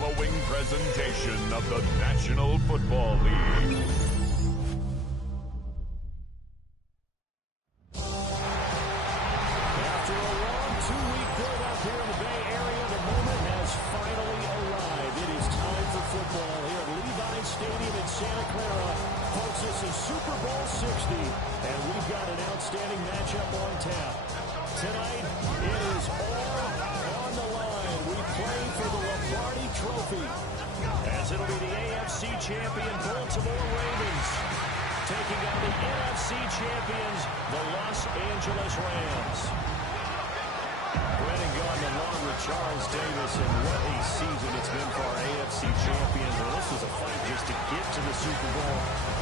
following presentation of the National Football League. After a long two-week build-up here in the Bay Area, the moment has finally arrived. It is time for football here at Levi Stadium in Santa Clara. Folks, this is Super Bowl 60, and we've got an outstanding matchup on tap. Tonight, it is all on the line. We play for the Lombardi Trophy, as it'll be the AFC champion Baltimore Ravens taking on the NFC champions, the Los Angeles Rams. Brennan gone along with Charles Davis, and what a season it's been for our AFC champions. Well, this was a fight just to get to the Super Bowl.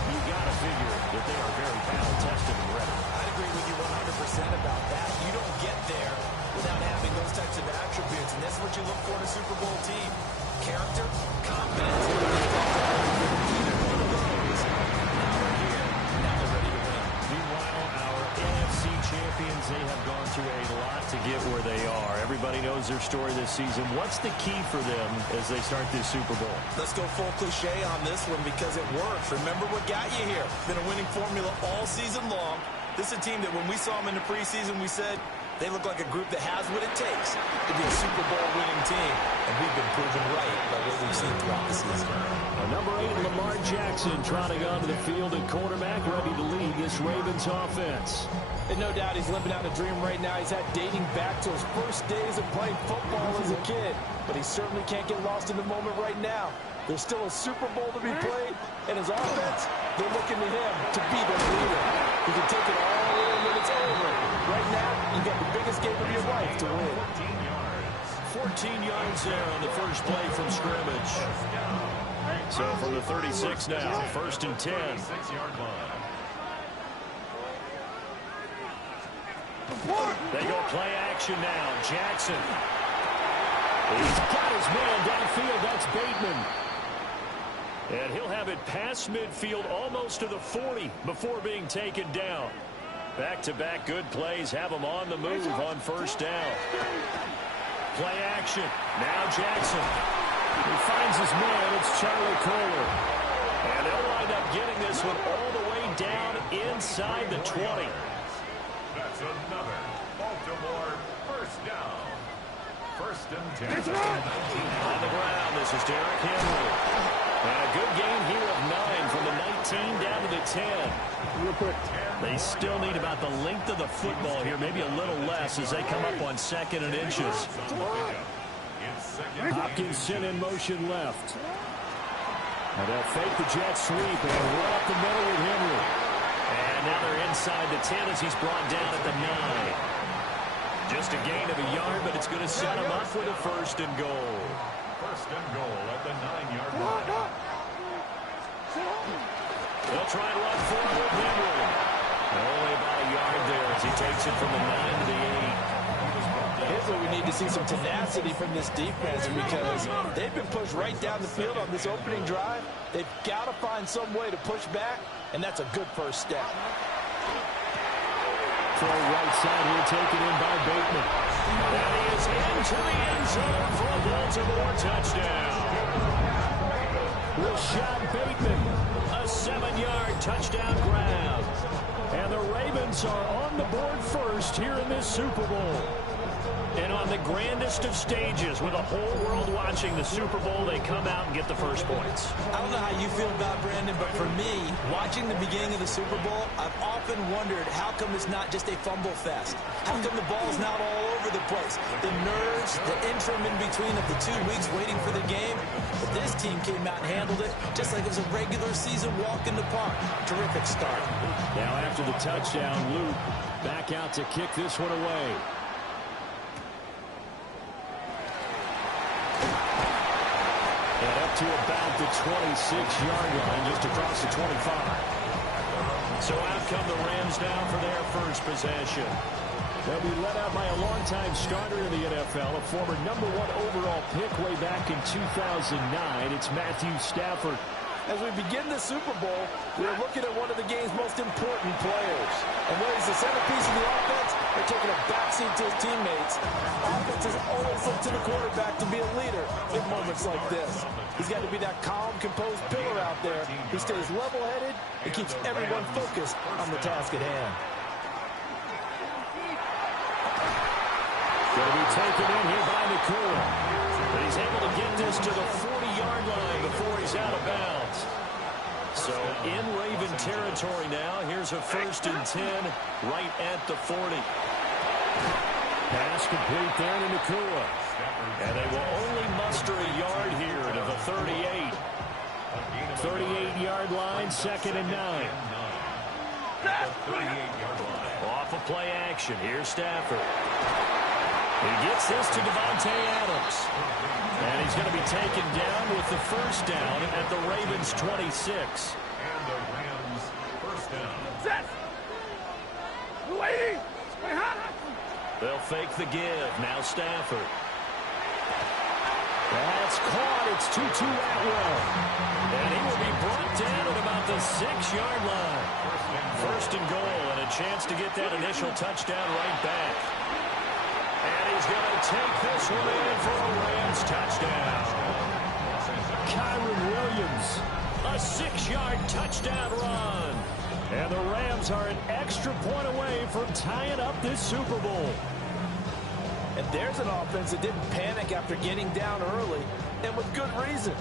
You got to figure that they are very battle-tested and ready. I'd agree with you 100% about that. You don't get there without having those types of attributes, and that's what you look for in a Super Bowl team. Character, confidence. Either one of those, now they're here. Now they're ready to win. Meanwhile, our NFC champions, they have gone through a lot to get where they are. Everybody knows their story this season. What's the key for them as they start this Super Bowl? Let's go full cliche on this one because it works. Remember what got you here. Been a winning formula all season long. This is a team that when we saw them in the preseason, we said they look like a group that has what it takes to be a Super Bowl winning team. And we've been proven right by what we've seen throughout the season. Number 8, Lamar Jackson, trotting onto the field at quarterback, ready to lead this Ravens offense. And no doubt he's living out a dream right now. He's had dating back to his first days of playing football as a kid. But he certainly can't get lost in the moment right now. There's still a Super Bowl to be played, and his offense, they're looking to him to be their leader. He can take it all in when it's over. Right now, you've got the biggest game of your life to win. 14 yards there on the first play from scrimmage. So from the 36 now, 1st and 10. They go play action now. Jackson. He's got his man downfield. That's Bateman. And he'll have it past midfield almost to the 40 before being taken down. Back-to-back good plays have him on the move on 1st down. Play action. Now Jackson. He finds his man. It's Charlie Kohler. And they'll wind up getting this one all the way down inside the 20. That's another Baltimore first down. 1st and 10. On the ground, this is Derrick Henry. And a good gain here of 9 from the 19 down to the 10. Real quick. They still need about the length of the football here, maybe a little less as they come up on 2nd and inches. Hopkinson in motion left. And they'll fake the jet sweep and run up the middle with Henry. And now they're inside the 10 as he's brought down at the 9. Just a gain of a yard, but it's going to set him up for the 1st and goal. 1st and goal at the 9-yard line. They'll try and run forward with Henry. Only about a yard there as he takes it from the 9 to the 8. Here's where we need to see some tenacity from this defense because they've been pushed right down the field on this opening drive. They've got to find some way to push back, and that's a good first step. Throw right side here, taken in by Bateman. And he is into the end zone for a Baltimore touchdown. Rashad Bateman, a 7-yard touchdown grab. And the Ravens are on the board first here in this Super Bowl. And on the grandest of stages, with the whole world watching the Super Bowl, they come out and get the first points. I don't know how you feel about Brandon, but for me, watching the beginning of the Super Bowl, I've often wondered how come it's not just a fumble fest? How come the ball's not all over the place? The nerves, the interim in between of the 2 weeks waiting for the game. But this team came out and handled it just like it was a regular season walk in the park. Terrific start. Now after the touchdown, Luke back out to kick this one away. And up to about the 26-yard line, just across the 25. So out come the Rams now for their first possession. They'll be led out by a longtime starter in the NFL, a former #1 overall pick way back in 2009. It's Matthew Stafford. As we begin the Super Bowl, we're looking at one of the game's most important players. And when he's the centerpiece of the offense, They're taking a backseat to his teammates. Offenses always look to the quarterback to be a leader in moments like this. He's got to be that calm, composed pillar out there who stays level-headed and keeps everyone focused on the task at hand. Going to be taken in here by Nakua. But he's able to get this to the 40-yard line before he's out of bounds. So in Raven territory now. Here's a 1st and 10 right at the 40. Pass complete there to Nakua. And they will only muster a yard here to the 38. 38-yard line, 2nd and 9. Off of play action. Here's Stafford. He gets this to Devontae Adams. And he's going to be taken down with the 1st down at the Ravens' 26. And the Rams first down. They'll fake the give. Now Stafford. That's caught. It's Tutu Atwell. And he will be brought down at about the 6-yard line. 1st and goal, and a chance to get that initial touchdown right back. And he's going to take this one in for a Rams touchdown. Kyron Williams, a 6-yard touchdown run. And the Rams are an extra point away from tying up this Super Bowl. And there's an offense that didn't panic after getting down early, and with good reason.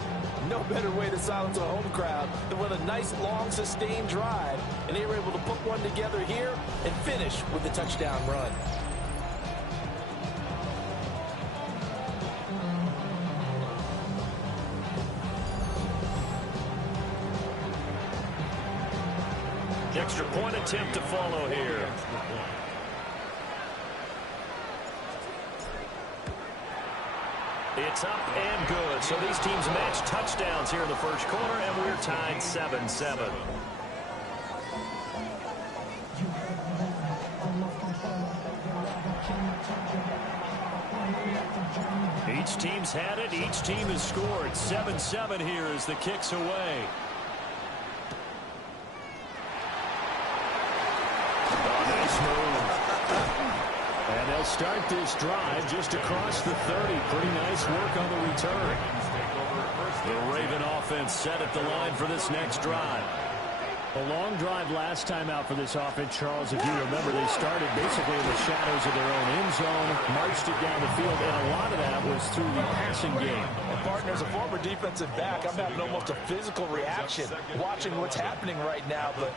No better way to silence a home crowd than with a nice, long, sustained drive. And they were able to put one together here and finish with a touchdown run. Extra point attempt to follow here. It's up and good. So these teams match touchdowns here in the first quarter, and we're tied 7-7. Each team's had it. Each team has scored. 7-7 here as the kick's away. And they'll start this drive just across the 30. Pretty nice work on the return. The Raven offense set at the line for this next drive. A long drive last time out for this offense, Charles. If you remember, they started basically in the shadows of their own end zone, marched it down the field, and a lot of that was through the passing game. And, partner, as a former defensive back, I'm having almost a physical reaction watching what's happening right now. But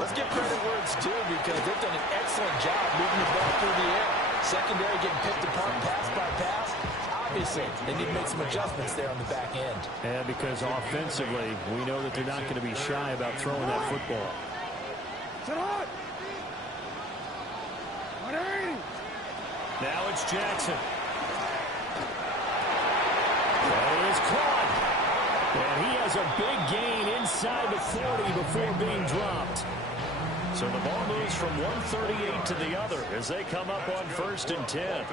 let's give credit where it's due, because they've done an excellent job moving the ball through the air. Secondary getting picked apart pass by pass. Obviously, they need to make some adjustments there on the back end. And because offensively, we know that they're not going to be shy about throwing that football. Now it's Jackson. That is caught. And he has a big gain inside the 40 before being dropped. So the ball moves from 138 to the other as they come up on 1st and 10.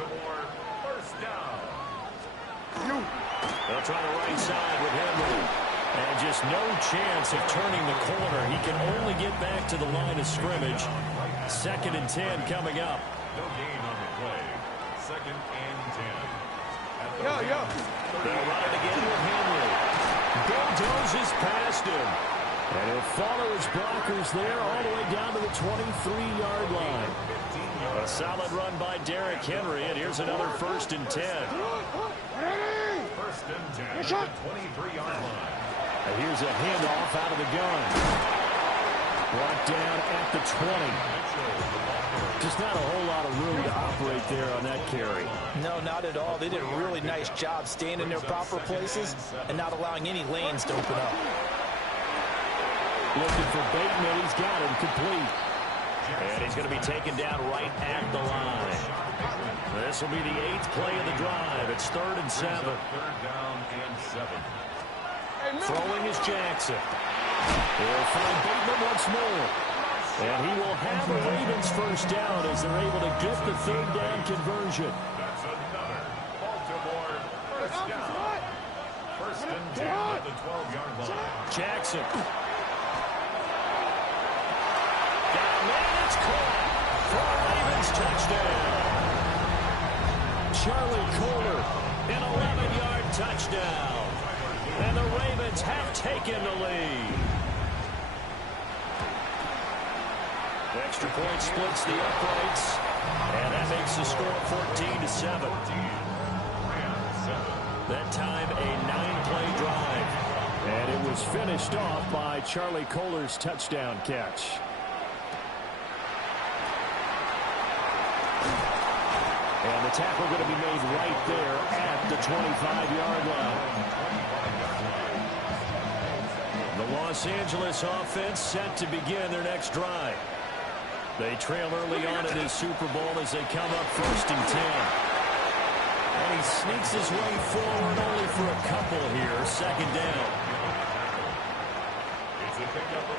They'll try the right side with Henry. And just no chance of turning the corner. He can only get back to the line of scrimmage. 2nd and 10 coming up. No gain on the play. 2nd and 10. They'll run it again with Henry. Bulldozes past him. And he'll follow his blockers there all the way down to the 23-yard line. A solid run by Derrick Henry, and here's another 1st and 10. 1st and 10 at the 23-yard line. And here's a handoff out of the gun. Brought down at the 20. Just not a whole lot of room to operate there on that carry. No, not at all. They did a really nice job staying in their proper places and not allowing any lanes to open up. Looking for Bateman. He's got him complete. And he's going to be taken down right at the line. This will be the 8th play of the drive. It's 3rd and 7. 3rd down and 7. Throwing is Jackson. He'll find Bateman once more. And he will have the Ravens first down as they're able to get the 3rd down conversion. That's another Baltimore first down. 1st and 10 at the 12-yard line. Jackson. Down there, it's caught for a Ravens touchdown. Charlie Kohler, an 11-yard touchdown. And the Ravens have taken the lead. Extra point splits the uprights. And that makes the score 14-7. That time, a 9-play drive. And it was finished off by Charlie Kohler's touchdown catch. And the tackle going to be made right there at the 25-yard line. The Los Angeles offense set to begin their next drive. They trail early on in his Super Bowl as they come up 1st and 10. And he sneaks his way forward only for a couple here. 2nd down. It's a pickup of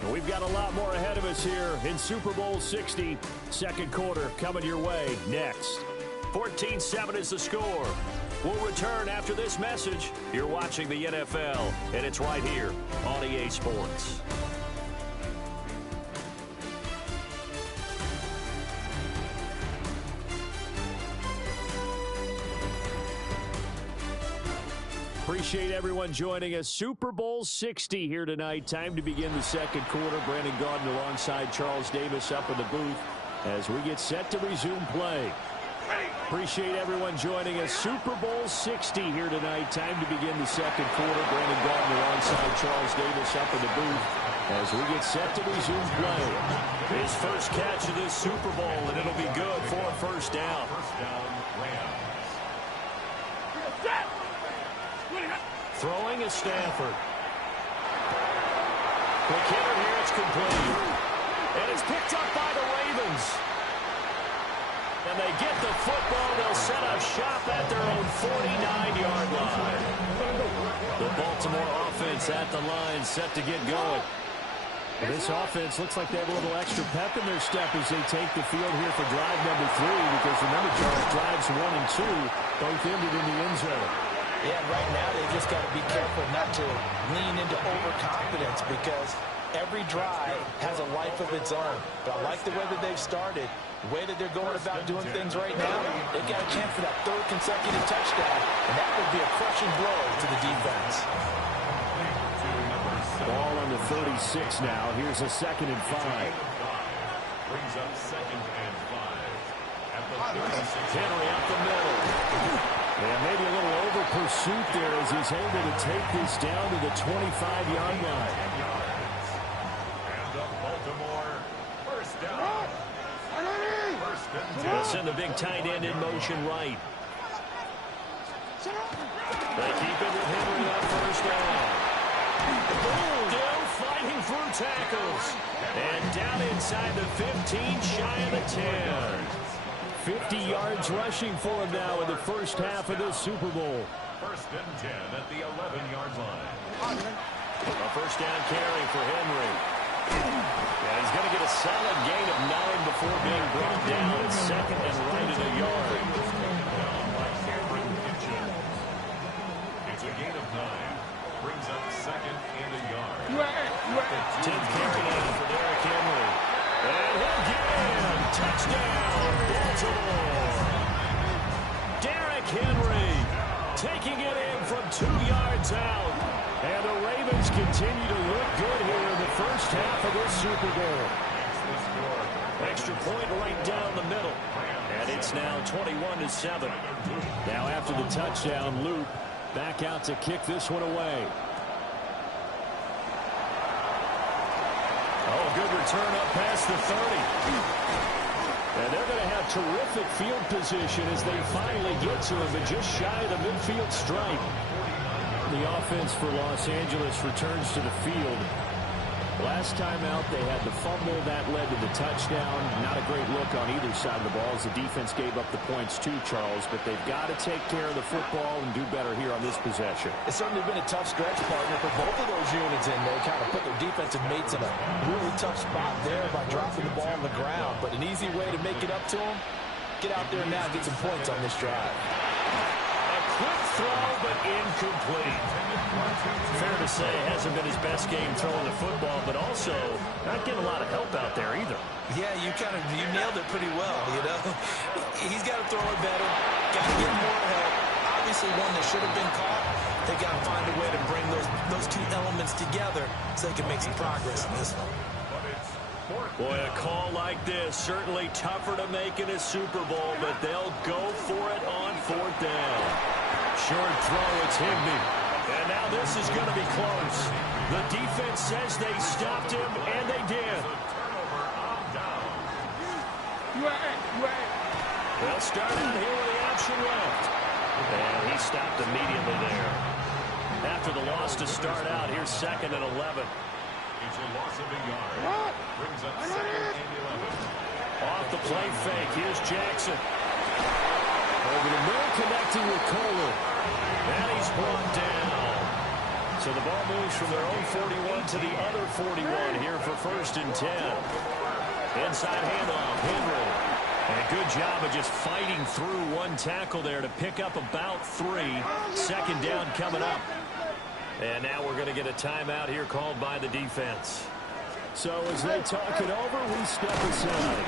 3. We've got a lot more ahead of us here in Super Bowl 60. 2nd quarter coming your way next. 14-7 is the score. We'll return after this message. You're watching the NFL, and it's right here on EA Sports. Appreciate everyone joining us. Super Bowl 60 here tonight. Time to begin the 2nd quarter. Brandon Gaudin alongside Charles Davis up in the booth as we get set to resume play. Appreciate everyone joining us. Super Bowl 60 here tonight. Time to begin the 2nd quarter. Brandon Gaudin alongside Charles Davis up in the booth as we get set to resume play. His first catch of this Super Bowl, and it'll be good for a 1st down. Throwing is Stafford. McKinnon here, it's complete. And it's picked up by the Ravens. And they get the football. They'll set up shop at their own 49-yard line. The Baltimore offense at the line, set to get going. Well, this offense looks like they have a little extra pep in their step as they take the field here for drive number 3. Because remember, Charles, drives 1 and 2 both ended in the end zone. Yeah, right now they just got to be careful not to lean into overconfidence because every drive has a life of its own. But I like the way that they've started, the way that they're going about doing things right now. They've got a chance for that 3rd consecutive touchdown, and that would be a crushing blow to the defense. Ball on the 36 now. Here's a 2nd and 5. Brings up 2nd and 5. At the 36. Henry up the middle. And maybe a little over pursuit there as he's able to take this down to the 25-yard line. And the Baltimore 1st down. 1st and 10. They'll send the big tight end in motion right. They keep it with Henry on 1st down. Still fighting through tackles. And down inside the 15, shy of the 10. 50 yards rushing for him now in the 1st half of this Super Bowl. 1st and 10 at the 11-yard line. A 1st down carry for Henry. And he's going to get a solid gain of 9 before being brought down at 2nd and right at a yard. It's a gain of 9. Brings up 2nd and a yard. 10th carry now for Derrick Henry. And he'll get in. Touchdown, Baltimore. Derrick Henry taking it in from 2 yards out. And the Ravens continue to look good here in the 1st half of this Super Bowl. Extra point right down the middle. And it's now 21-7. Now after the touchdown, Luke back out to kick this one away. Oh, good return up past the 30. And they're going to have terrific field position as they finally get to him, but just shy of the midfield stripe. The offense for Los Angeles returns to the field. Last time out, they had the fumble. That led to the touchdown. Not a great look on either side of the ball as the defense gave up the points too, Charles. But they've got to take care of the football and do better here on this possession. It's certainly been a tough stretch, partner, for both of those units in there. Kind of put their defensive mates in a really tough spot there by dropping the ball on the ground. But an easy way to make it up to them, get out there now and get some points on this drive. A quick throw, but incomplete. Fair to say, hasn't been his best game throwing the football, but also not getting a lot of help out there either. Yeah, you nailed it pretty well, you know. He's got to throw it better, got to get more help. Obviously one that should have been caught. They got to find a way to bring those two elements together so they can make some progress in this one. Boy, a call like this, certainly tougher to make in a Super Bowl, but they'll go for it on 4th down. Short throw, it's Higbee. And now this is going to be close. The defense says they stopped him, and they did. They'll start out here with the option left. And he stopped immediately there. After the loss to start out, here's 2nd and 11. It's a loss of a yard. Brings up 2nd and 11. Off the play fake, here's Jackson. Over the middle, connecting with Kohler. And he's brought down. So the ball moves from their own 41 to the other 41 here for 1st and 10. Inside handoff, Henry. And a good job of just fighting through one tackle there to pick up about 3. 2nd down coming up. And now we're going to get a timeout here called by the defense. So as they talk it over, we step aside.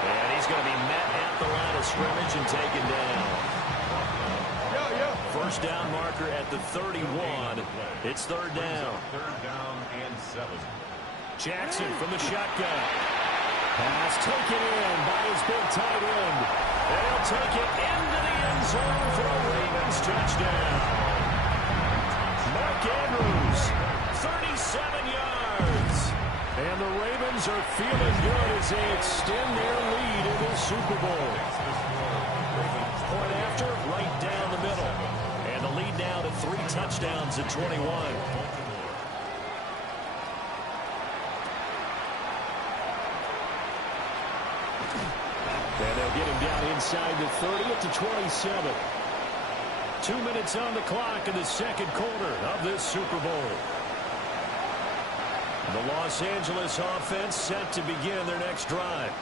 And he's going to be met at the line of scrimmage and taken down. 1st down marker at the 31. It's 3rd down. 3rd down and 7. Jackson from the shotgun. Pass taken in by his big tight end. And he'll take it into the end zone for a Ravens touchdown. Mark Andrews, 37 yards. And the Ravens are feeling good as they extend their lead in the Super Bowl. Point after, right down the middle. And the lead now to 3 touchdowns at 21. And they'll get him down inside the 30 at the 27. 2 minutes on the clock in the 2nd quarter of this Super Bowl. The Los Angeles offense set to begin their next drive.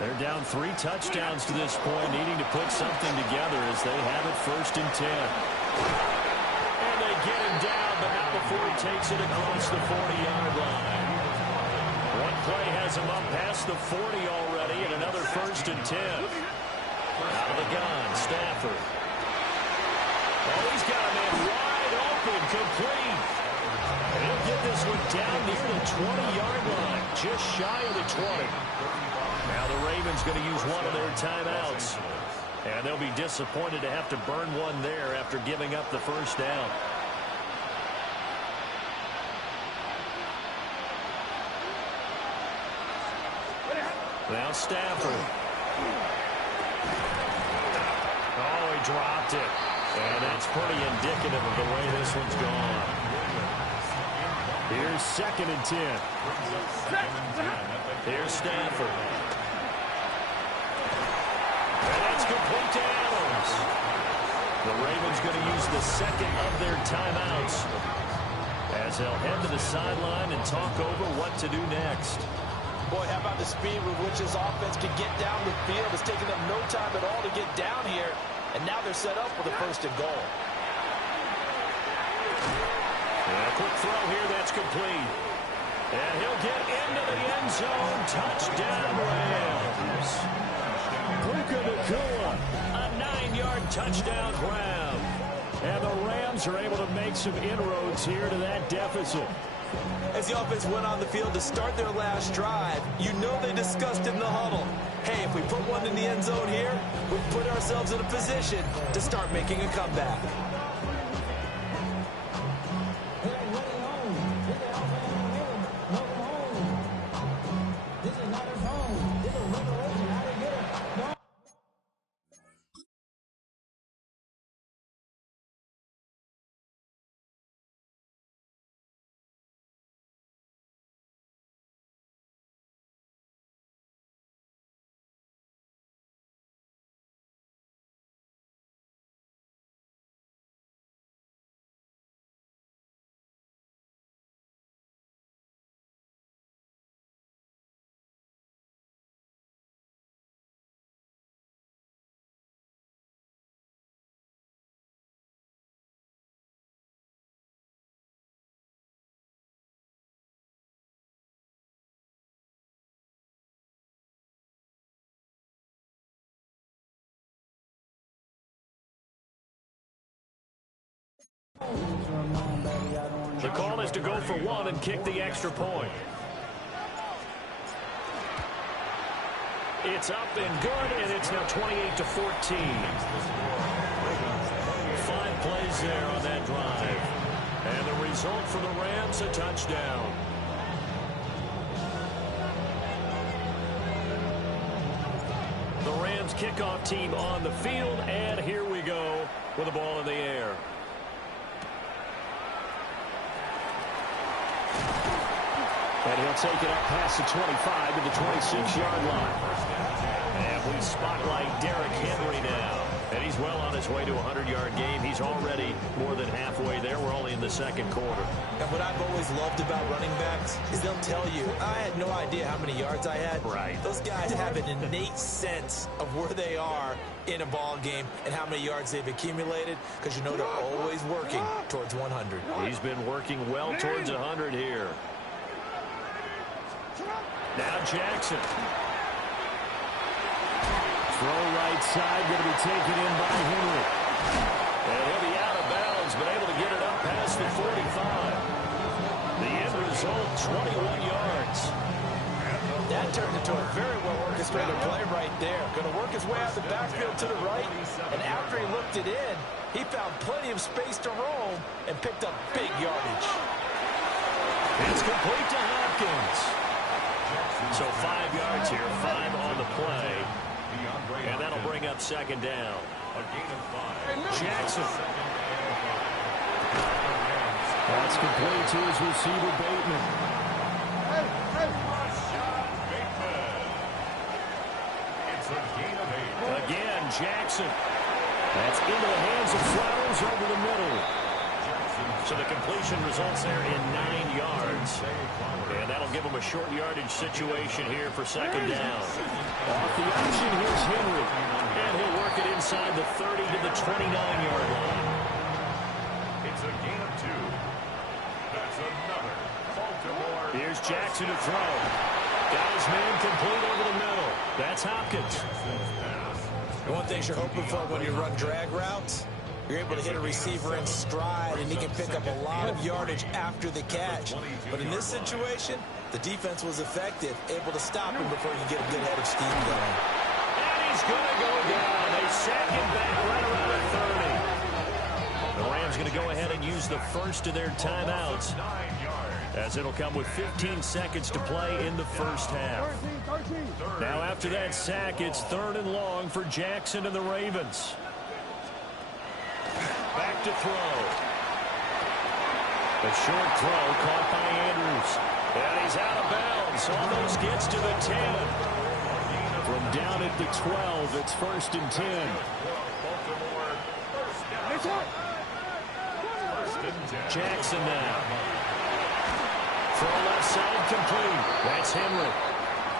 They're down 3 touchdowns to this point, needing to put something together as they have it 1st and 10. And they get him down, but not before he takes it across the 40-yard line. One play has him up past the 40 already, and another 1st and 10. Out of the gun, Stafford. Oh, he's got a man wide open, complete. And he'll get this one down near the 20-yard line, just shy of the 20. Now the Ravens going to use one of their timeouts. And they'll be disappointed to have to burn one there after giving up the 1st down. Now Stafford. Oh, he dropped it. And that's pretty indicative of the way this one's gone. Here's 2nd and 10. Here's Stafford. And that's complete to Adams. The Ravens going to use the 2nd of their timeouts as they'll head to the sideline and talk over what to do next. Boy, how about the speed with which this offense can get down the field? It's taken them no time at all to get down here, and now they're set up for the 1st and goal. And a quick throw here, that's complete. And he'll get into the end zone. Touchdown, Rams. Puka Nacua. A 9-yard touchdown grab. And the Rams are able to make some inroads here to that deficit. As the offense went on the field to start their last drive, you know they discussed in the huddle, hey, if we put one in the end zone here, we put ourselves in a position to start making a comeback. The call is to go for one and kick the extra point. It's up and good, and it's now 28-14. 5 plays there on that drive. And the result for the Rams, a touchdown. The Rams kickoff team on the field, and here we go with the ball in the air. And he'll take it up past the 25 to the 26-yard line. And we spotlight Derrick Henry now. And he's well on his way to a 100-yard game. He's already more than halfway there. We're only in the second quarter. And what I've always loved about running backs is they'll tell you, I had no idea how many yards I had. Right. Those guys have an innate sense of where they are in a ball game and how many yards they've accumulated, because you know they're always working towards 100. He's been working well towards 100 here. Now Jackson. Throw right side, going to be taken in by Henry. And he'll be out of bounds, but able to get it up past the 45. The end result, 21 yards. That turned into a very well-orchestrated play right there. Going to work his way out of the backfield to the right, and after he looked it in, he found plenty of space to roam and picked up big yardage. It's complete to Hopkins. So 5 yards here, 5 on the play. And that'll bring up second down. Jackson. That's complete to his receiver, Bateman. Again, Jackson. That's into the hands of Flowers over the middle. So the completion results there in 9 yards. And that'll give him a short yardage situation here for second down. Off the option, here's Henry. And he'll work it inside the 30 to the 29-yard line. It's a gain of 2. That's another Baltimore. Here's Jackson to throw. Got his man complete over the middle. That's Hopkins. One thing you're hoping for when you run drag routes, you're able to hit a receiver in stride, and he can pick up a lot of yardage after the catch. But in this situation, the defense was effective, able to stop him before you get a good head of steam going. And he's going to go down. They sack him back right around the 30. The Rams going to go ahead and use the first of their timeouts, as it'll come with 15 seconds to play in the first half. Now after that sack, it's 3rd and long for Jackson and the Ravens. Back to throw. A short throw caught by Andrews. And he's out of bounds. Almost gets to the 10. From down at the 12, it's 1st and 10. Jackson now. Throw left side complete. That's Henry.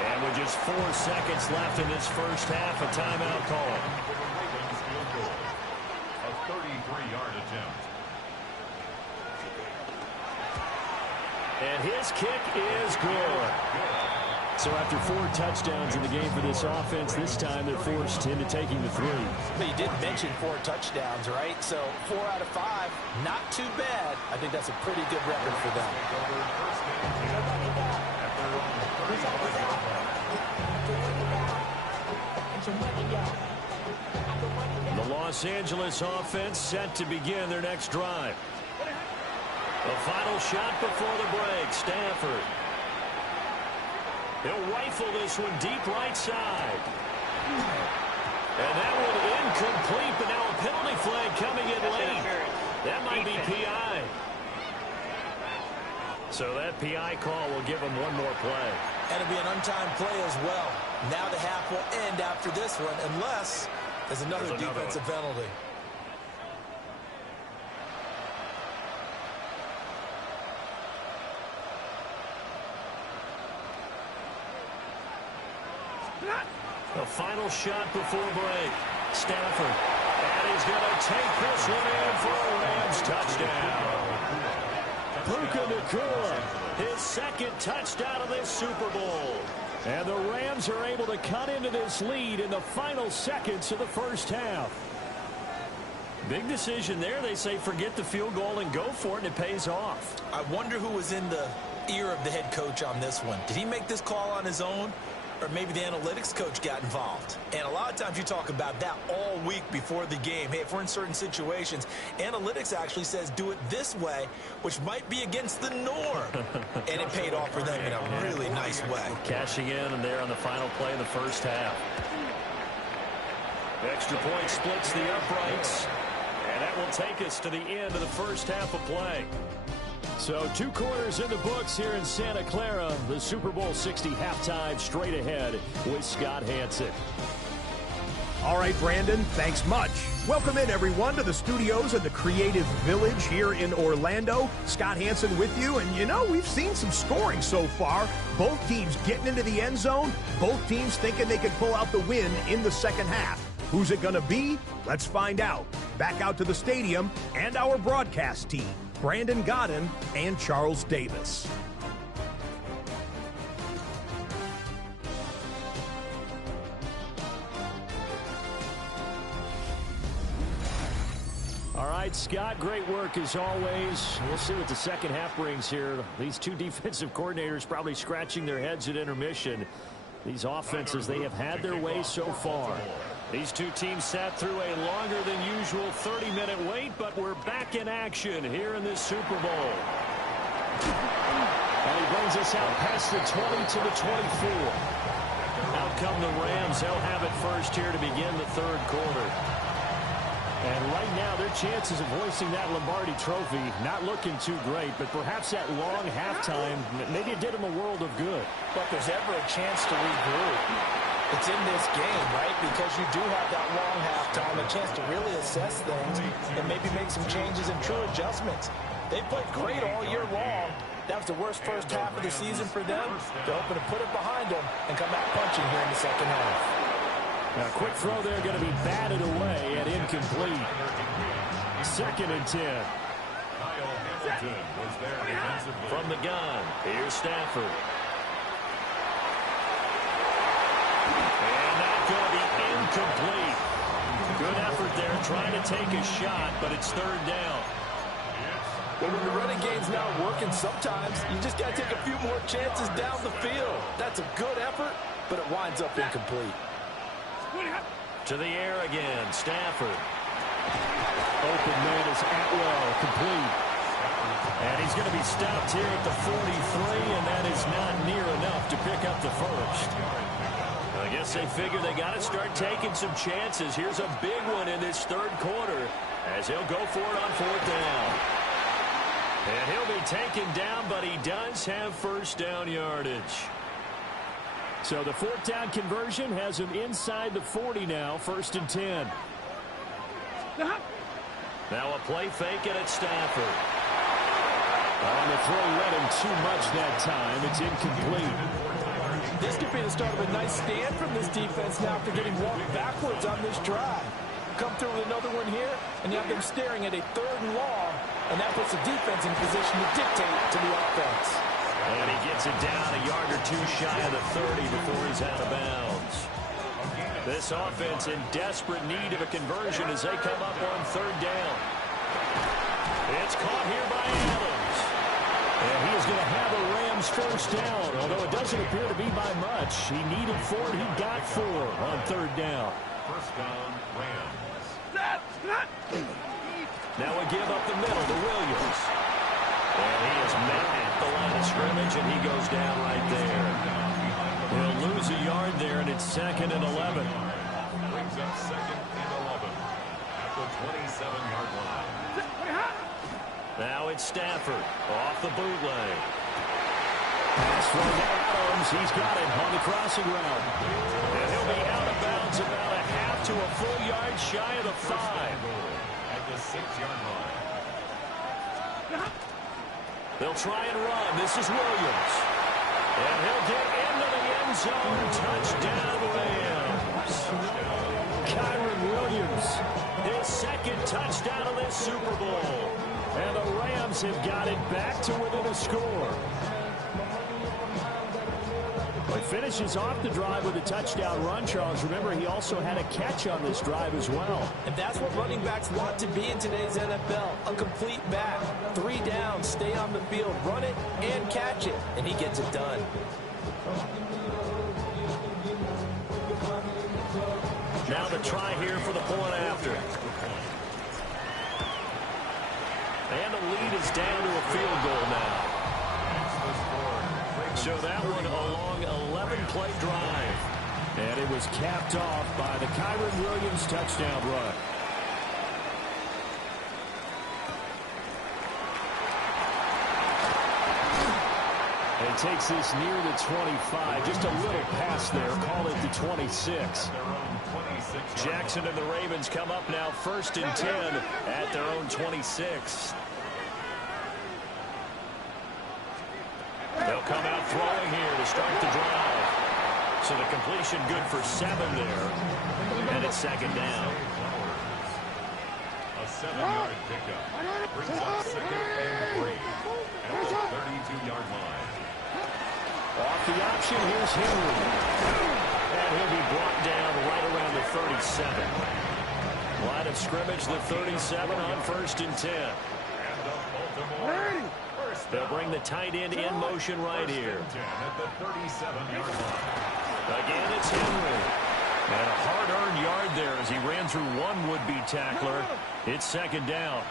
And with just 4 seconds left in this first half, a timeout call. A 33-yard attempt. And his kick is good. So after 4 touchdowns in the game for this offense, this time they're forced into taking the 3. But you did mention 4 touchdowns, right? So 4 out of 5, not too bad. I think that's a pretty good record for them. The Los Angeles offense set to begin their next drive. The final shot before the break, Stafford. He'll rifle this one deep right side. And that one incomplete, but now a penalty flag coming in late. That might be PI. So that PI call will give him one more play. And it'll be an untimed play as well. Now the half will end after this one, unless there's another defensive penalty. The final shot before break. Stafford. And he's going to take this one in for a Rams touchdown. Puka Nacua, his second touchdown of this Super Bowl. And the Rams are able to cut into this lead in the final seconds of the first half. Big decision there. They say forget the field goal and go for it, and it pays off. I wonder who was in the ear of the head coach on this one. Did he make this call on his own? Or maybe the analytics coach got involved. And a lot of times you talk about that all week before the game. Hey, if we're in certain situations, analytics actually says do it this way, which might be against the norm. And it paid off for them in a really nice way. Cashing in and there on the final play of the first half. Extra point splits the uprights. And that will take us to the end of the first half of play. So 2 quarters in the books here in Santa Clara. The Super Bowl 60 halftime straight ahead with Scott Hanson. All right, Brandon, thanks much. Welcome in, everyone, to the studios of the Creative Village here in Orlando. Scott Hanson with you, and you know, we've seen some scoring so far. Both teams getting into the end zone, both teams thinking they could pull out the win in the second half. Who's it going to be? Let's find out. Back out to the stadium and our broadcast team, Brandon Godden and Charles Davis. All right, Scott, great work as always. We'll see what the second half brings here. These 2 defensive coordinators probably scratching their heads at intermission. These offenses, they have had their way so far. These 2 teams sat through a longer than usual 30-minute wait, but we're back in action here in this Super Bowl. And he brings us out past the 20 to the 24. Out come the Rams. They'll have it first here to begin the third quarter. And right now, their chances of hoisting that Lombardi trophy not looking too great, but perhaps that long halftime, maybe it did them a world of good. But there's ever a chance to regroup. It's in this game, right? Because you do have that long halftime, a chance to really assess things and maybe make some changes and true adjustments. They played great all year long. That was the worst first half of the season for them. They're hoping to put it behind them and come out punching here in the second half. Now, a quick throw there going to be batted away and incomplete. 2nd and 10. From the gun, here's Stafford. And that's going to be incomplete. Good effort there trying to take a shot, but it's 3rd down. Well, when the running game's not working, sometimes you just got to take a few more chances down the field. That's a good effort, but it winds up incomplete. To the air again, Stafford. Open man is Atwell, complete. And he's going to be stopped here at the 43, and that is not near enough to pick up the first. I guess they figure they got to start taking some chances. Here's a big one in this third quarter as he'll go for it on 4th down. And he'll be taken down, but he does have first down yardage. So the 4th down conversion has him inside the 40 now, 1st and 10. Now a play fake, and it's Stafford. On the throw, read him too much that time. It's incomplete. This could be the start of a nice stand from this defense now after getting walked backwards on this drive. Come through with another one here, and you have them staring at a 3rd and long, and that puts the defense in position to dictate to the offense. And he gets it down a yard or 2 shy of the 30 before he's out of bounds. This offense in desperate need of a conversion as they come up on 3rd down. It's caught here by Adams. And he is going to have a Rams first down, although it doesn't appear to be by much. He needed 4, he got 4 on 3rd down. First down, Rams. Now we give up the middle to Williams. And he is met at the line of scrimmage, and he goes down right there. He'll lose a yard there, and it's 2nd and 11. Brings up 2nd and 11 at the 27-yard line. Now it's Stafford off the bootleg. Pass from Adams. He's got it on the crossing route. And he'll be out of bounds about a half to a full yard shy of the 5. At the 6-yard line. They'll try and run. This is Williams. And he'll get into the end zone. Touchdown, Rams. Kyron Williams. His 2nd touchdown of this Super Bowl. And the Rams have got it back to within a score. But finishes off the drive with a touchdown run, Charles. Remember, he also had a catch on this drive as well. And that's what running backs want to be in today's NFL, a complete back. 3 downs, stay on the field, run it, and catch it, and he gets it done. Now the try here for the point after. And the lead is down to a field goal now. So that one a long 11-play drive. And it was capped off by the Kyron Williams touchdown run. And he takes this near the 25. Just a little pass there. Call it the 26. Jackson and the Ravens come up now 1st and 10 at their own 26. They'll come out throwing here to start the drive. So the completion good for 7 there. And it's 2nd down. A 7-yard pickup. Brings up 2nd and 3 at the 32-yard line. Off the option, here's Henry. And he'll be brought down right around the 37. Line of scrimmage, the 37 on 1st and 10. And the Baltimore. They'll bring the tight end in motion right here. At the 37-yard line. Again, it's Henry. And a hard-earned yard there as he ran through one would-be tackler. It's 2nd down.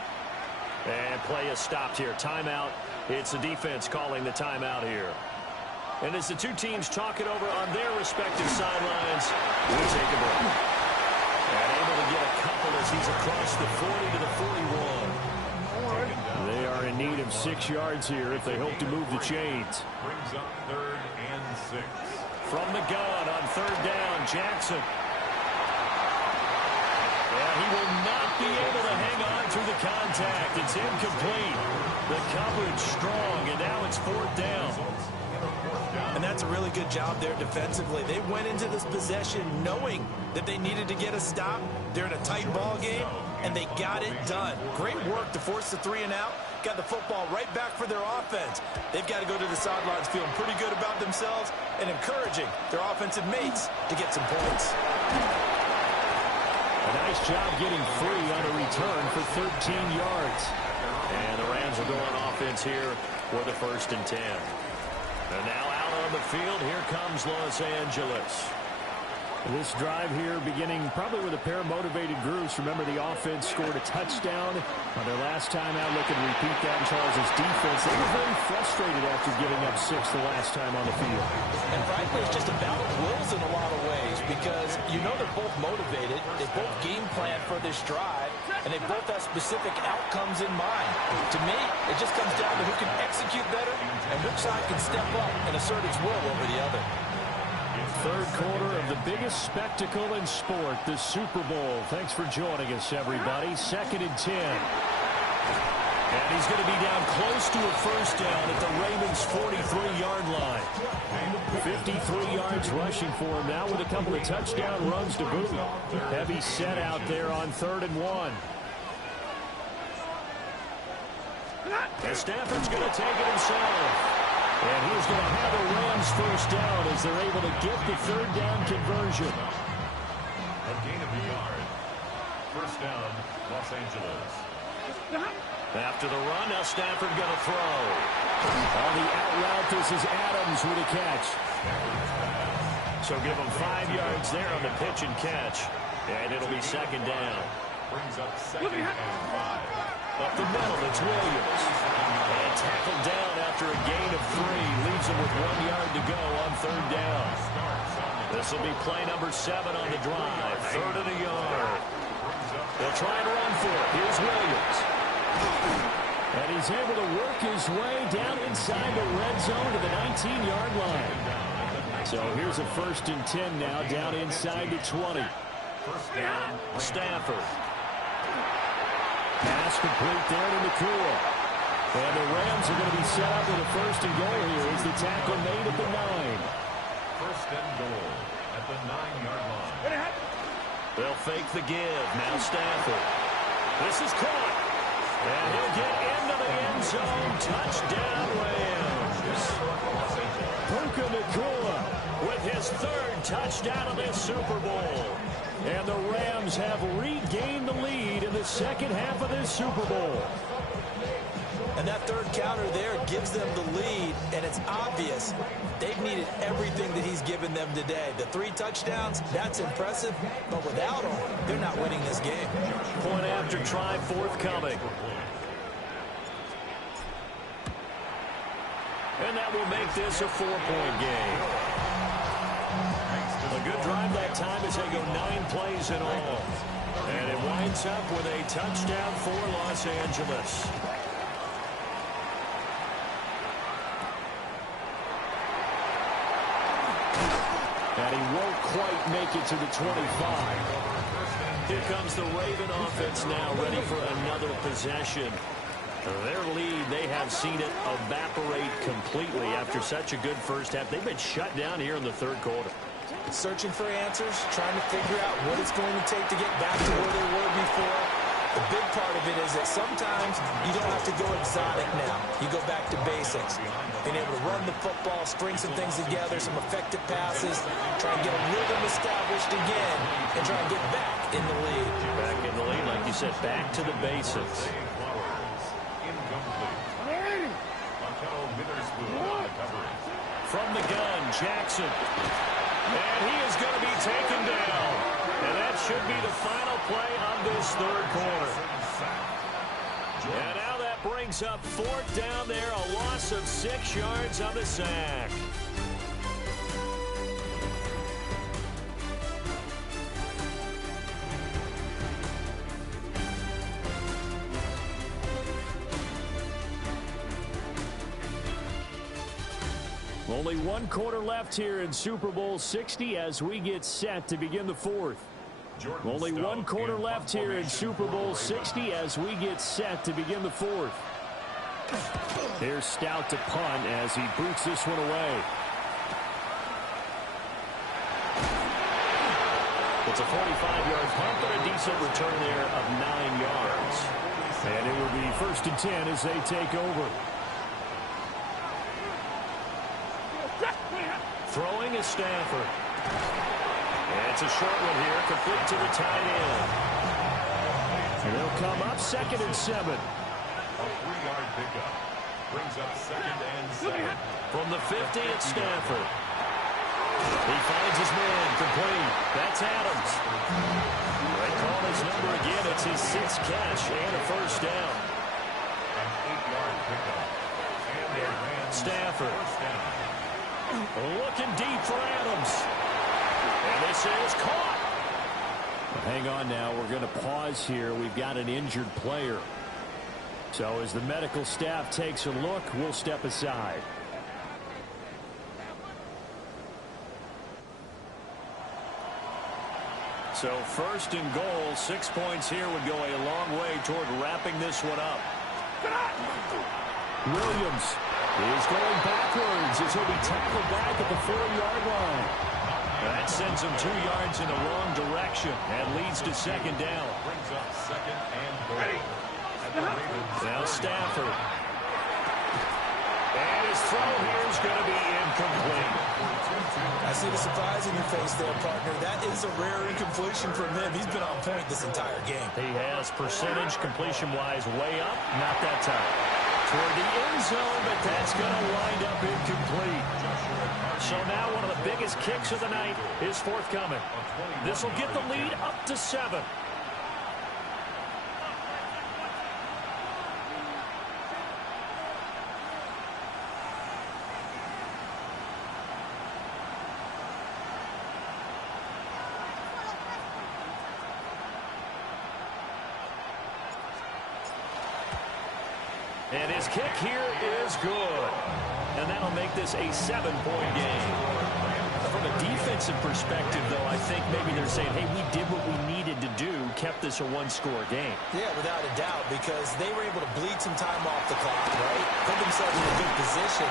And play is stopped here. Timeout. It's the defense calling the timeout here. And as the two teams talk it over on their respective sidelines, we take a break. And able to get a couple as he's across the 40 to the 41. They are in need of 6 yards here if they hope to move the chains. Brings up 3rd and 6. From the gun on 3rd down, Jackson. And he will not be able to hang on through the contact. It's incomplete. The coverage strong, and now it's 4th down. And that's a really good job there defensively. They went into this possession knowing that they needed to get a stop. They're in a tight ball game, and they got it done. Great work to force the 3 and out. Got the football right back for their offense. They've got to go to the sidelines feeling pretty good about themselves and encouraging their offensive mates to get some points. A nice job getting free on a return for 13 yards. And the Rams will go on offense here for the 1st and 10. And now out on the field, here comes Los Angeles. This drive here beginning probably with a pair of motivated groups. Remember, the offense scored a touchdown on their last time out. Look and repeat that in Charles's defense. They were very frustrated after giving up 6 the last time on the field. And frankly, it's just a battle of wills in a lot of ways because you know they're both motivated. They both game plan for this drive, and they both have specific outcomes in mind. To me, it just comes down to who can execute better and which side can step up and assert its will over the other. 3rd quarter of the biggest spectacle in sport, the Super Bowl. Thanks for joining us, everybody. 2nd and 10. And he's going to be down close to a 1st down at the Ravens' 43-yard line. 53 yards rushing for him now with a couple of touchdown runs to boot. Heavy set out there on 3rd and 1. And Stafford's going to take it himself. And he's going to have a Rams 1st down as they're able to get the 3rd down conversion. A gain of a yard. 1st down, Los Angeles. After the run, now Stafford going to throw. On the out route, this is Adams with a catch. So give him 5 yards there on the pitch and catch. And it'll be 2nd down. Brings up 2nd and 5. Up the middle, it's Williams. And tackled down after a gain of 3. Leaves him with 1 yard to go on 3rd down. This will be play number 7 on the drive. 3rd and a yard. They'll try and run for it. Here's Williams. And he's able to work his way down inside the red zone to the 19-yard line. So here's a 1st and 10 now, down inside the 20. 1st down, Stafford. Pass complete there to Nakua. And the Rams are going to be set up with a 1st and goal here as the tackle made at the 9. 1st and goal at the 9-yard line. They'll fake the give. Now Stafford. This is caught. And he'll get into the end zone. Touchdown, Rams. Puka Nakua with his third touchdown of this Super Bowl. And the Rams have regained the lead in the second half of this Super Bowl. And that third counter there gives them the lead, and it's obvious they've needed everything that he's given them today. The 3 touchdowns, that's impressive, but without him, they're not winning this game. Point after try forthcoming. And that will make this a 4-point game. A good drive that time as they go 9 plays in all. And it winds up with a touchdown for Los Angeles. And he won't quite make it to the 25. Here comes the Raven offense now, ready for another possession. Their lead, they have seen it evaporate completely after such a good first half. They've been shut down here in the third quarter. Searching for answers, trying to figure out what it's going to take to get back to where they were before. The big part of it is that sometimes you don't have to go exotic now. You go back to basics. Being able to run the football, string some things together, some effective passes, try and get a rhythm established again, and try and get back in the lead. Back in the lead, like you said, back to the basics. From the gun, Jackson. And he is going to be taken down. And that should be the final play of this third quarter. And now that brings up 4th down there, a loss of 6 yards on the sack. Only 1 quarter left here in Super Bowl 60 as we get set to begin the 4th. Only 1 quarter left here in Super Bowl 60 as we get set to begin the 4th. Here's Stout to punt as he boots this one away. It's a 45-yard punt, but a decent return there of 9 yards. And it will be 1st and 10 as they take over. Throwing is Stafford. And it's a short one here, complete to the tight end. And they'll come up 2nd and 7. A 3-yard pickup brings up 2nd and 7. From the 50, it's Stafford. He finds his man, complete. That's Adams. They call his number again. It's his 6th catch and a 1st down. An 8-yard pickup. And they ran Stafford. 1st down. Looking deep for Adams. And this is caught. Hang on now. We're going to pause here. We've got an injured player. So as the medical staff takes a look, we'll step aside. So 1st and goal, 6 points here would go a long way toward wrapping this one up. Williams is going backwards as he'll be tackled back at the 4-yard line. That sends him 2 yards in the wrong direction and leads to 2nd down. Brings up 2nd and goal. Now Stafford. And his throw here is going to be incomplete. I see the surprise in your face there, partner. That is a rare incompletion from him. He's been on point this entire game. He has percentage completion-wise way up. Not that time. Toward the end zone, but that's going to wind up incomplete. So now one of the biggest kicks of the night is forthcoming. This will get the lead up to 7. And his kick here is good. And that'll make this a 7-point game. From a defensive perspective, though, I think maybe they're saying, hey, we did what we needed to do, kept this a 1-score game. Yeah, without a doubt, because they were able to bleed some time off the clock, right? Put themselves in a good position,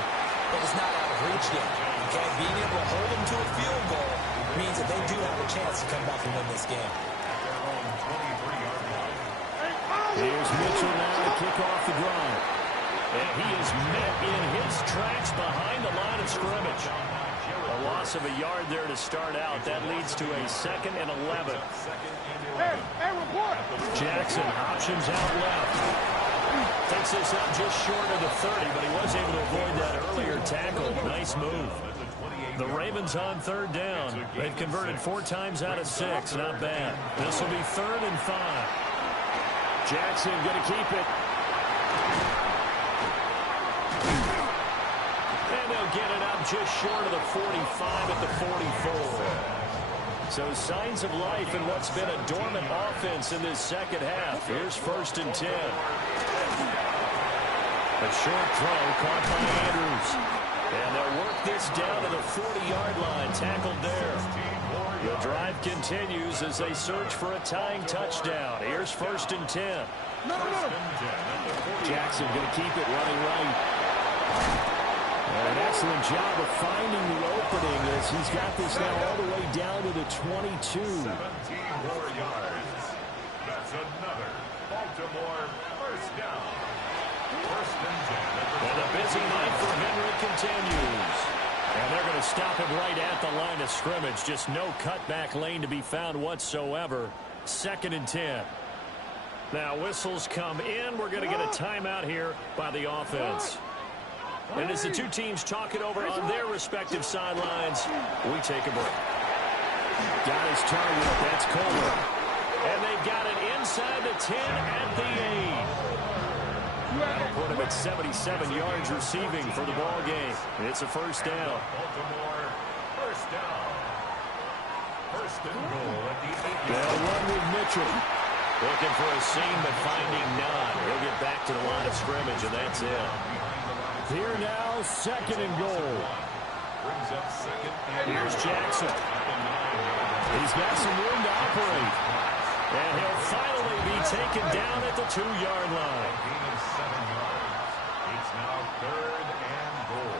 but it's not out of reach yet. Okay, being able to hold them to a field goal means that they do have a chance to come back and win this game. Here's Mitchell now to kick off the drive. And he is met in his tracks behind the line of scrimmage. A a loss of a yard there to start out. That leads to a 2nd and 11. Jackson options out left. Takes this up just short of the 30, but he was able to avoid that earlier tackle. Nice move. The Ravens on 3rd down. They've converted 4 times out of 6. Not bad. This will be 3rd and 5. Jackson going to keep it. And they'll get it up just short of the 45 at the 44. So signs of life in what's been a dormant offense in this second half. Here's 1st and 10. A short throw caught by Andrews. And they'll work this down to the 40-yard line. Tackled there. The drive continues as they search for a tying touchdown. Here's 1st and 10. Jackson going to keep it running right. And an excellent job of finding the opening as he's got this now all the way down to the 22. 17 more yards. That's another Baltimore first down. 1st and 10. And the busy night for Henry continues. And they're going to stop him right at the line of scrimmage. Just no cutback lane to be found whatsoever. 2nd and 10. Now whistles come in. We're going to get a timeout here by the offense. And as the two teams talk it over on their respective sidelines, we take a break. Got his target. That's Coleman. And they got it inside the 10 at the 8. That'll put him at 77 yards receiving for the ball game. It's a 1st down. Baltimore first down. 1st and goal at the 8. They'll run with Mitchell. Looking for a seam, but finding none. He'll get back to the line of scrimmage, and that's it. Here now, 2nd and goal. Brings up 2nd and Here's Jackson. He's got some room to operate. And he'll finally be taken down at the 2-yard line. gain of 7 yards. It's now 3rd and goal.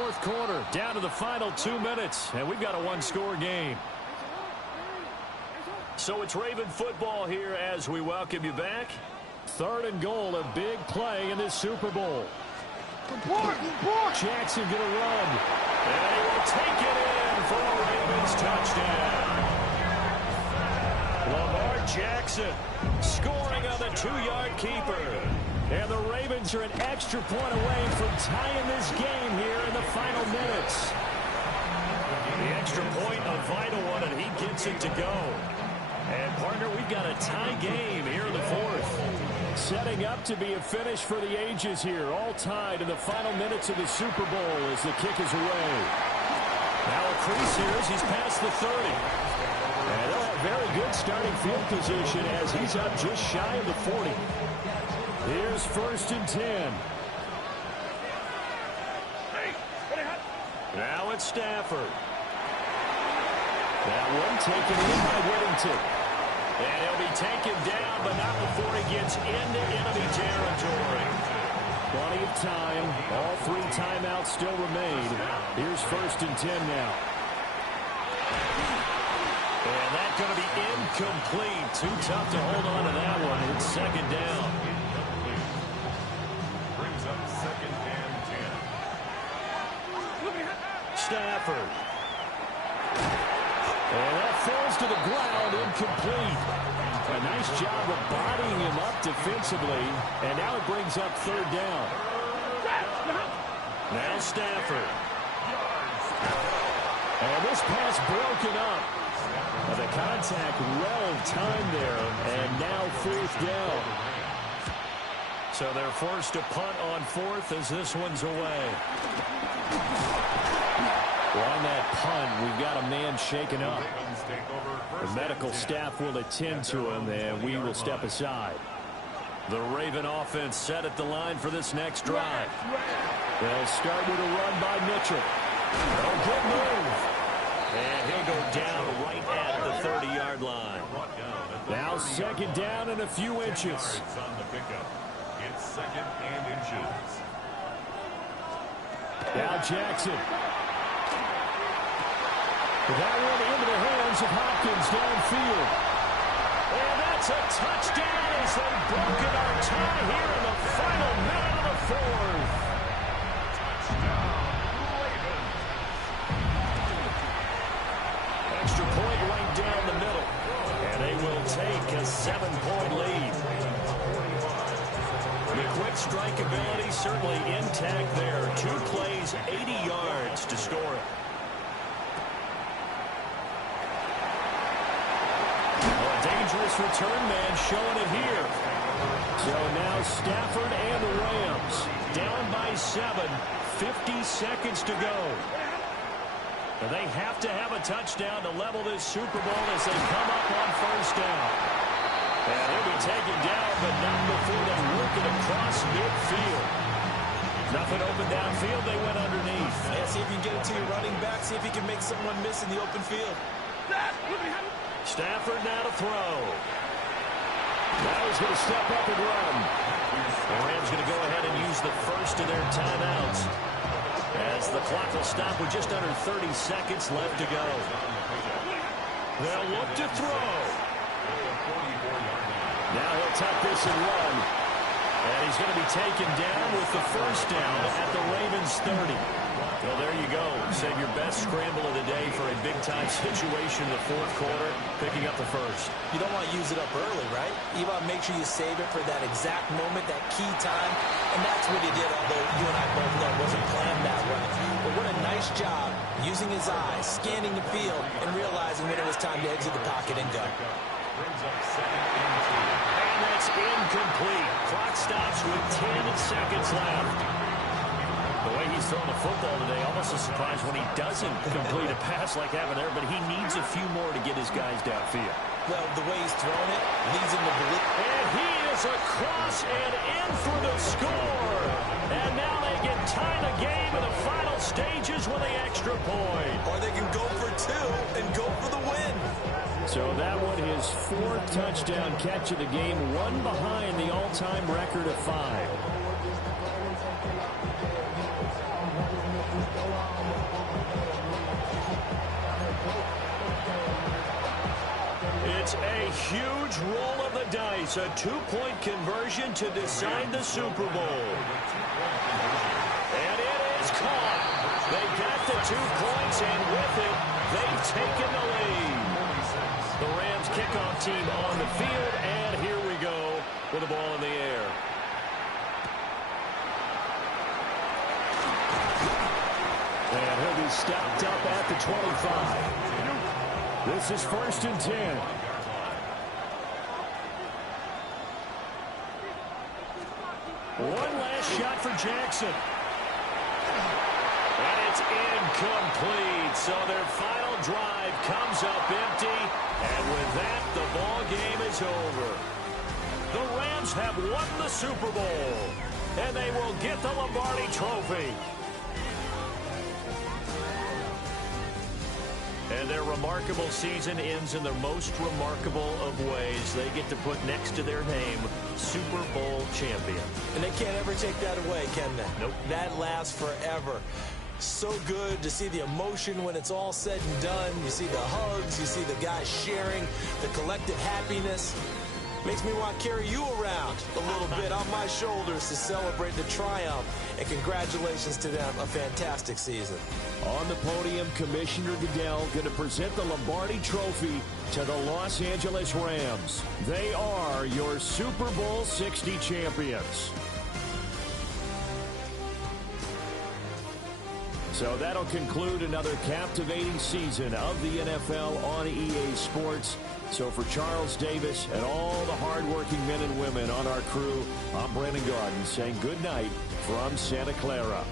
4th quarter, down to the final 2 minutes, and we've got a 1-score game. So it's Raven football here as we welcome you back. 3rd and goal, a big play in this Super Bowl. Jackson going to run. And he will take it in for a Ravens touchdown. Lamar Jackson scoring on the 2-yard keeper. And the Ravens are an extra point away from tying this game here in the final minutes. The extra point, a vital one, and he gets it to go. And, partner, we've got a tie game here in the 4th. Setting up to be a finish for the ages here. All tied in the final minutes of the Super Bowl as the kick is away. Now a crease here as he's past the 30. And they'll have very good starting field position as he's up just shy of the 40. Here's 1st and 10. Now it's Stafford. That one taken in by Whittington. And he'll be taken down, but not before he gets into enemy territory. Plenty of time. All 3 timeouts still remain. Here's 1st and 10 now. And that's going to be incomplete. Too tough to hold on to that one. It's 2nd down. Brings up 2nd and 10. Stafford. And that falls to the ground, incomplete. A nice job of bodying him up defensively. And now it brings up 3rd down. Now Stafford. And this pass broken up. The contact well timed there. And now 4th down. So they're forced to punt on 4th as this one's away. Well, on that punt, we've got a man shaken up. The medical staff will attend to him, and we will step aside. The Raven offense set at the line for this next drive. They'll start with a run by Mitchell. Oh, good move. And he'll go down right at the 30-yard line. Now 2nd down and a few inches. On the pickup. It's 2nd and inches. Now Jackson. That one into the hands of Hopkins downfield. And that's a touchdown as they've broken our tie here in the final minute of the 4th. Touchdown, Ravens. 7-point lead. The quick strike ability certainly intact there. 2 plays, 80 yards to score it. A dangerous return man showing it here. So now Stafford and the Rams down by 7, 50 seconds to go. And they have to have a touchdown to level this Super Bowl as they come up on first down. And he'll be taken down, but not before they work it across midfield. Nothing open downfield, they went underneath. Yeah, see if you can get it to your running back, see if you can make someone miss in the open field. Stafford now to throw. Now he's going to step up and run. The Rams going to go ahead and use the first of their timeouts as the clock will stop with just under 30 seconds left to go. They'll look to throw. Now he'll tuck this and run. And he's going to be taken down with the first down at the Ravens 30. Well, there you go. Save your best scramble of the day for a big-time situation in the fourth quarter, picking up the first. You don't want to use it up early, right? You want to make sure you save it for that exact moment, that key time. And that's what he did, although you and I both know it wasn't planned that way. But what a nice job using his eyes, scanning the field, and realizing when it was time to exit the pocket and go. And that's incomplete. Clock stops with 10 seconds left. The way he's throwing the football today, almost a surprise when he doesn't complete a pass like having there, but he needs a few more to get his guys downfield. Well, the way he's throwing it leads him to believe. And he is across and in for the score. And now they can tie the game in the final stages with the extra point. Or they can go for 2 and go for the win. So that one, his 4th touchdown catch of the game, one behind the all-time record of 5. It's a huge roll of the dice, a 2-point conversion to decide the Super Bowl. And it is caught. They got the 2 points, and with it, they've taken the lead. The Rams kickoff team on the field, and here we go with the ball in the air. And he'll be stopped up at the 25. This is 1st and 10. One last shot for Jackson. And it's incomplete. So their final drive comes up empty. And with that, the ball game is over. The Rams have won the Super Bowl. And they will get the Lombardi Trophy. And their remarkable season ends in the most remarkable of ways. They get to put next to their name, Super Bowl champion. And they can't ever take that away, can they? Nope. That lasts forever. So good to see the emotion when it's all said and done. You see the hugs, you see the guys sharing, the collective happiness. Makes me want to carry you around a little bit on my shoulders to celebrate the triumph. And congratulations to them, a fantastic season. On the podium, Commissioner Goodell going to present the Lombardi Trophy to the Los Angeles Rams. They are your Super Bowl 60 champions. So that'll conclude another captivating season of the NFL on EA Sports. So for Charles Davis and all the hardworking men and women on our crew, I'm Brandon Garden saying good night from Santa Clara.